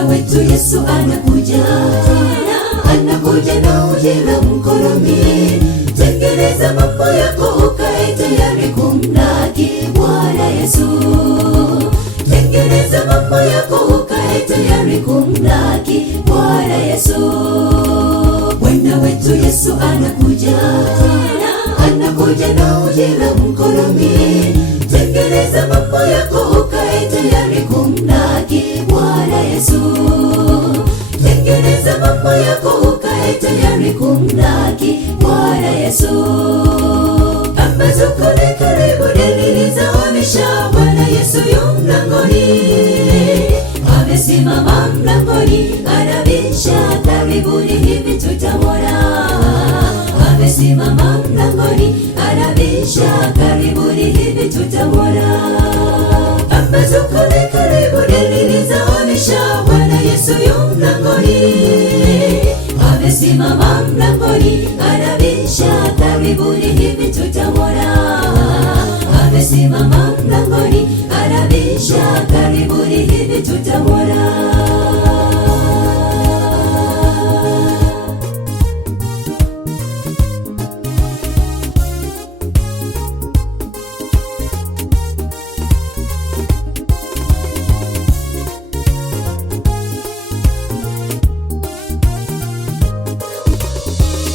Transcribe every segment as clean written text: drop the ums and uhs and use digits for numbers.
Bwana wetu Yesu anakuja, anakuja na ujira mkononi. Tengeneza mambo yako ukae tayari kumlaki Bwana Yesu. Tengeneza mambo yako ukae tayari kumlaki Bwana Yesu. Bwana wetu Yesu anakuja, anakuja na ujira mkononi. Tengeneza mambo yako ukae tayari kumlaki Bwana Yesu. Tengeneza mambo yako ukae tayari kumlaki Bwana Yesu. Pambazuko ni karibu, dalili zaonyesha Bwana Yesu yu mlangoni. Amesimama mlangoni, anabisha, karibuni hivi tutamwona. Amesimama mlangoni, anabisha, karibuni hivi tutamwona. Pambazuko ni karibu, dalili zaonyesha Bwana Yesu yu mlangoni. Amesimama mlangoni, anabisha, karibuni hivi tutamwona. Amesimama mlangoni, anabisha, karibuni hivi tutamwona.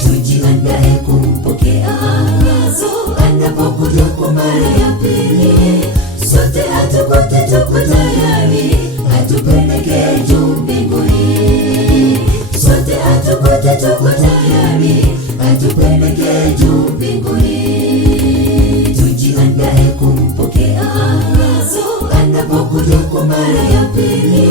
Tujiandae kumpokea Yesu anapokuja kwa mara ya pili. Sote hatukote tuko tayari, atupeleke juu mbinguni. Sote hatukote tuko tayari, atupeleke juu mbinguni. Tujiandae kumpokea Yesu anapokuja kwa mara ya pili.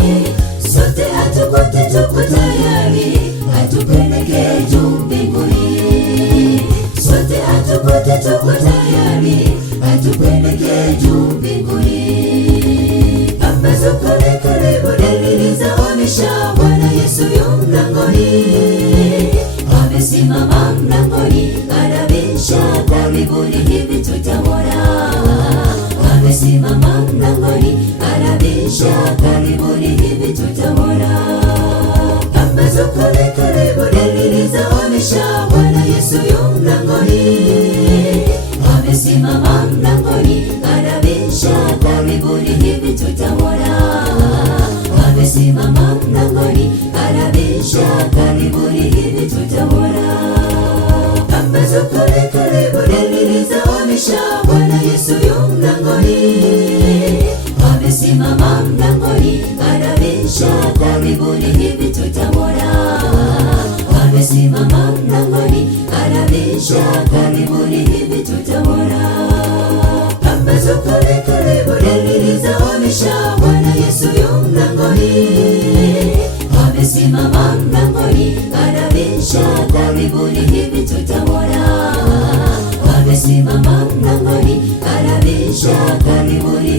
Sote hatukote tuko tayari, atupeleke juu mbinguni. Sote hatukote tuko tayari, atupeleke juu mbinguni. Pambazuko ni karibu, dalili zaonyesha Bwana Yesu yu mlangoni. Amesimama mlangoni, anabisha, karibuni hivi tutamwona. Amesimama mlangoni, anabisha, karibuni hivi tutamwona. Pambazuko ni karibu, dalili zaonyesha Bwana Yesu yu mlangoni. Amesimama mlangoni, anabisha, karibuni hivi tutamwona. Amesimama mlangoni, anabisha, karibuni hivi tutamwona. Pambazuko ni karibu, dalili zaonyesha Bwana Yesu yu mlangoni. Amesimama mlangoni, anabisha, karibuni hivi tutamwona. Amesimama mlangoni, anabisha, karibuni hivi tutamwona. Pambazuko ni karibu, dalili zaonyesha Bwana Yesu yu mlangoni. Amesimama mlangoni, anabisha, karibuni hivi tutamwona. Amesimama mlangoni, anabisha, karibuni